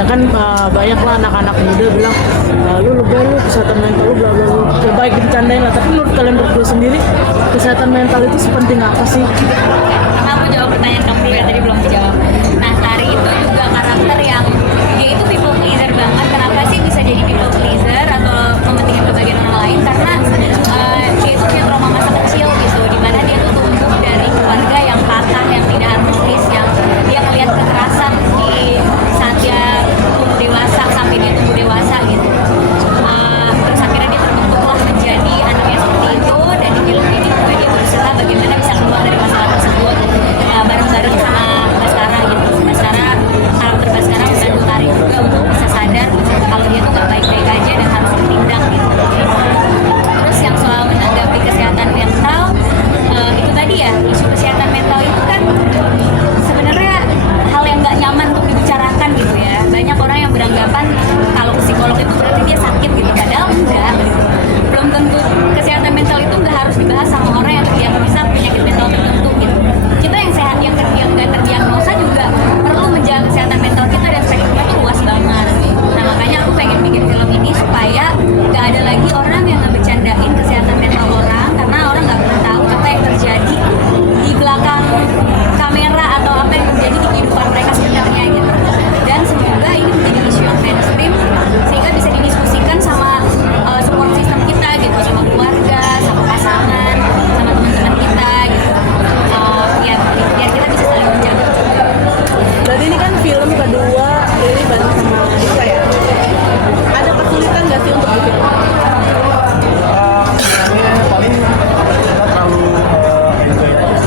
kan banyak lah anak-anak muda bilang lu lebay lu kesehatan mental lu bla bla bla. Ya baik dicandain lah, tapi menurut kalian berdua sendiri kesehatan mental itu sepenting apa sih? Aku jawab pertanyaan kamu dulu ya, tadi belum dijawab. Nah, Tari itu juga karakter yang dia itu people pleaser banget. Kenapa sih bisa jadi people pleaser atau mementingkan kebahagiaan orang lain? Karena dia itu punya trauma masa kecil gitu, dimana dia tuh tumbuh dari keluarga yang patah, yang tidak harmonis, yang dia melihat kekerasan di saat dia tumbuh dewasa sampai dia tumbuh dewasa gitu. Terus akhirnya dia terbentuklah menjadi anak yang seperti itu, dan di film ini juga dia berusaha bagaimana bisa keluar dari masalah tersebut bareng-bareng sama Baskara gitu. Baskara, karakter Baskara membantu Tari juga untuk bisa sadar kalau dia tuh gak baik-baik aja dan harus ditindak gitu. Terus yang soal menanggapi kesehatan mental, itu tadi ya, isu kesehatan mental itu kan sebenarnya hal yang gak nyaman untuk dibicarakan gitu ya. Banyak orang yang beranggapan kalau psikolog itu berarti dia sakit gitu, padahal enggak gitu. Belum tentu kesehatan mental itu nggak harus dibahas sama orang yang terdiagnosa penyakit mental tertentu gitu. Kita yang sehat, yang nggak terdiagnosa juga perlu menjaga kesehatan mental kita, dan spektrumnya tuh luas banget. Nah, makanya aku pengen bikin film ini supaya nggak ada lagi orang yang ngebecandain kesehatan mental orang, karena orang nggak pernah tahu apa yang terjadi di belakang kamera atau apa yang terjadi di kehidupan mereka sebenarnya gitu. Dan semoga ini menjadi isu yang mainstream sehingga bisa didiskusikan sama support system kita gitu, sama keluarga, sama pasangan, sama teman-teman kita gitu. Biar kita bisa saling menjaga. Berarti ini kan film kedua Lily bareng sama Dika ya. Ada kesulitan nggak sih untuk bikin? Sebenarnya paling kita terlalu enjoy aja.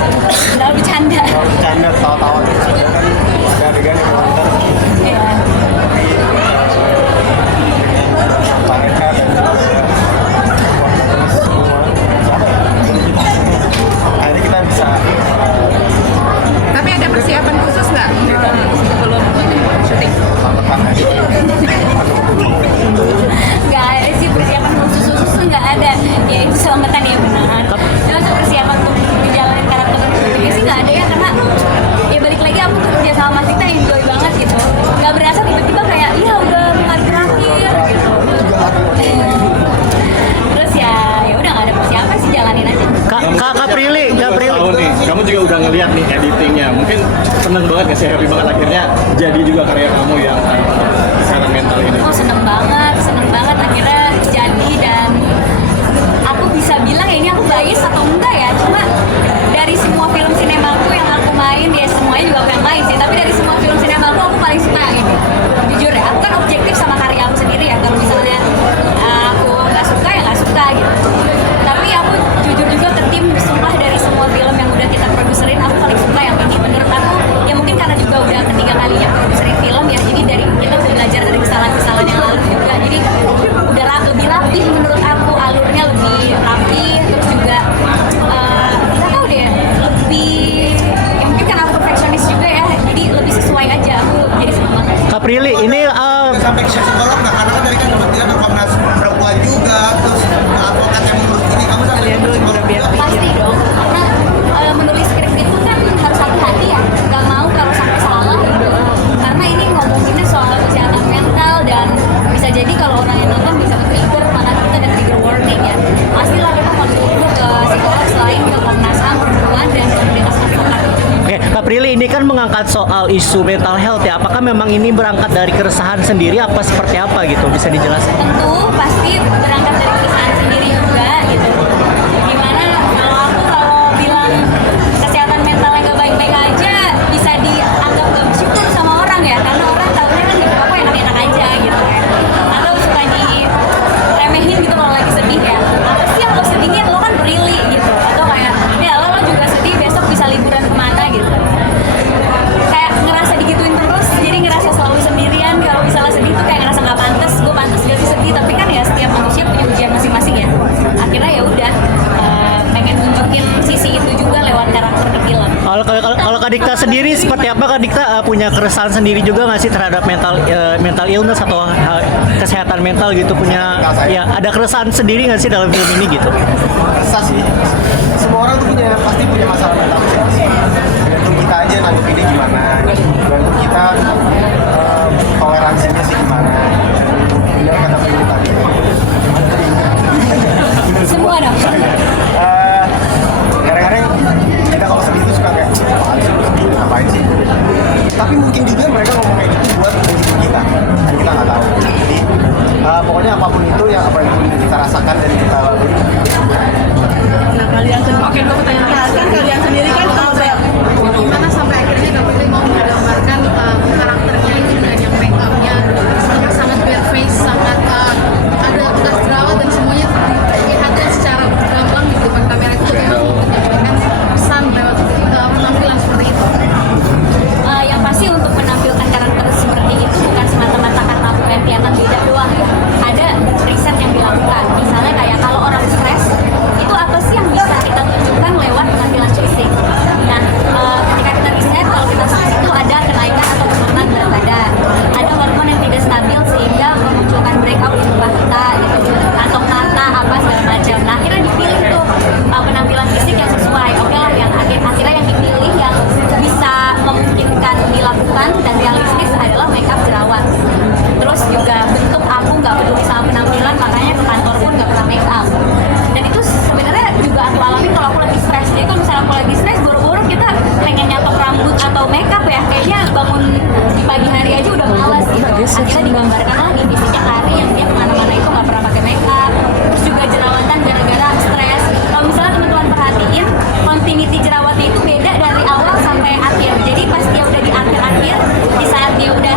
Udah bercanda. Bercanda, tawa-tawa gitu. Sebenarnya kan ada adegan yang nonton Iya. mereka dan semua akhirnya kita bisa Tapi ada persiapan khusus nggak sebelum syuting? melakukan aja. Nggak ada sih persiapan khusus tuh nggak ada. Ya itu selamatan ya benar. Dan untuk persiapan untuk menjalani karakter itu sih nggak ada ya, karena ya balik lagi aku kerja sama Mas Dika enjoy banget gitu. Nggak berasa tiba-tiba kayak iya udah hari terakhir gitu. Terus ya udah nggak ada persiapan sih, jalanin aja. Kak Prilly, Tahu nih, kamu juga udah ngeliat nih editingnya. Mungkin seneng banget gak sih, happy banget akhirnya jadi juga karya kamu yang kesehatan mental ini. Oh seneng banget akhirnya jadi, dan aku bisa bilang ya ini aku bias atau enggak ya, cuma dari semua film sinemaku yang aku main, ya semuanya juga aku yang main sih, tapi dari semua film sinemaku aku paling suka yang ini. Jujur ya, aku kan objektif sama karya aku sendiri ya, kalau misalnya aku nggak suka ya nggak suka gitu. Tapi aku jujur juga ke tim, sumpah dari semua film yang udah kita produserin aku paling suka yang ini. Menurut aku ya mungkin karena juga udah ketiga kalinya produserin film ya, jadi dari kita udah belajar dari kesalahan-kesalahan yang lalu juga, jadi udah lebih rapih menurut aku, alurnya lebih rapih, terus juga nggak tahu deh, lebih ya mungkin karena aku perfeksionis juga ya, jadi lebih sesuai aja, aku jadi seneng banget. Kak Prilly ini sampai ke psikolog nggak, karena kan tadi kan dapat bilang Komnas Perempuan juga, terus advokat yang mengurus ini, kamu sampai ke psikolog juga. Pasti dong, karena menulis skrip itu kan harus hati-hati ya, nggak mau kalau sampai salah gitu. Karena ini ngomonginnya soal kesehatan mental, dan bisa jadi kalau orang yang nonton bisa ke-trigger, malah kita ada trigger warning ya. Pastilah kita konsultasi ke psikolog selain ke Komnas HAM Perempuan dan komunitas advokat. Oke, Kak Prilly ini kan mengangkat soal isu mental health ya. Apakah memang ini berangkat dari keresahan sendiri apa seperti apa gitu? Bisa dijelaskan? Tentu pasti berangkat dari keresahan sendiri juga gitu. Gimana kalau bilang kesehatan mental yang gak baik-baik aja bisa dianggap gak bersyukur sama orang ya, karena orang tahunya kan hidup aku enak-enak aja gitu ya. Atau suka diremehin gitu kalau lagi sedih ya. Apa sih yang lo sedihin, lo kan Prilly gitu. Atau kayak ya lo juga sedih, besok bisa liburan kemana gitu. Kayak ngerasa digituin terus, jadi ngerasa selalu sendirian. Kalau misalnya sedih tuh kayak ngerasa nggak pantas, gue pantas gak sih sedih, tapi kan ya setiap manusia punya ujian masing-masing ya. Akhirnya ya udah pengen nunjukin sisi itu juga lewat karakter ke film. Kalau Kak Dikta sendiri seperti apa? Kak Dikta punya keresahan sendiri juga nggak sih terhadap mental illness atau kesehatan mental gitu? Punya ya ada keresahan sendiri nggak sih dalam film ini gitu? Resah sih, semua orang tuh pasti punya masalah mental masing-masing. Tergantung kita aja nanggepinnya gimana. Tergantung kita toleransinya sih gimana? Benar kata Prilly tadi. Semua dong. Kadang-kadang kita kalau sedih itu suka kayak apaan sih lu sedih, ngapain sih? Tapi mungkin juga mereka ngomong kayak gitu buat menghibur kita, dan kita nggak tahu. Jadi pokoknya apapun itu yang apa yang kita rasakan dan kita lalui. Nah kalian sendiri, oke gue pertanyaan kan kalian sendiri kan sampai gimana sampai akhirnya Kak Prilly mau menggambarkan karakternya itu dengan yang make upnya sangat bare face, sangat ada bekas jerawat dan semuanya terlihatnya secara gamblang di depan kamera itu bagaimana menyampaikan pesan lewat penampilan seperti itu. Yang pasti untuk menampilkan karakter seperti itu bukan semata-mata karena aku yang kelihatan beda doang ya. Ada riset yang dilakukan. Misalnya kayak kalau orang stres, itu apa sih yang bisa kita tunjukkan lewat penampilan fisik. Nah, ketika kita riset, kalau kita stres itu ada kenaikan atau penurunan berat badan. Ada hormon yang tidak stabil sehingga memunculkan breakout di muka kita gitu. Kantong mata, apa segala macam. Nah, akhirnya dipilih tuh penampilan fisik yang sesuai. Oke lah, yang akhirnya yang dipilih yang bisa memungkinkan dilakukan dan realistis adalah makeup jerawat. Terus juga bentuk aku nggak peduli sama penampilan, makanya ke kantor pun nggak pernah makeup. Dan itu sebenarnya juga aku alami kalau aku lagi stres. Jadi kalau misalnya aku lagi stres, buru-buru kita pengen nyatok rambut atau makeup ya, kayaknya bangun di pagi hari aja udah malas gitu. Akhirnya digambarkan lah di fisiknya Kari yang dia kemana-mana itu nggak pernah pakai makeup. Terus juga jerawatan gara-gara stres. Kalau misalnya teman-teman perhatiin, continuity jerawatnya itu beda dari awal sampai akhir. Jadi pas dia udah di akhir-akhir, di saat dia udah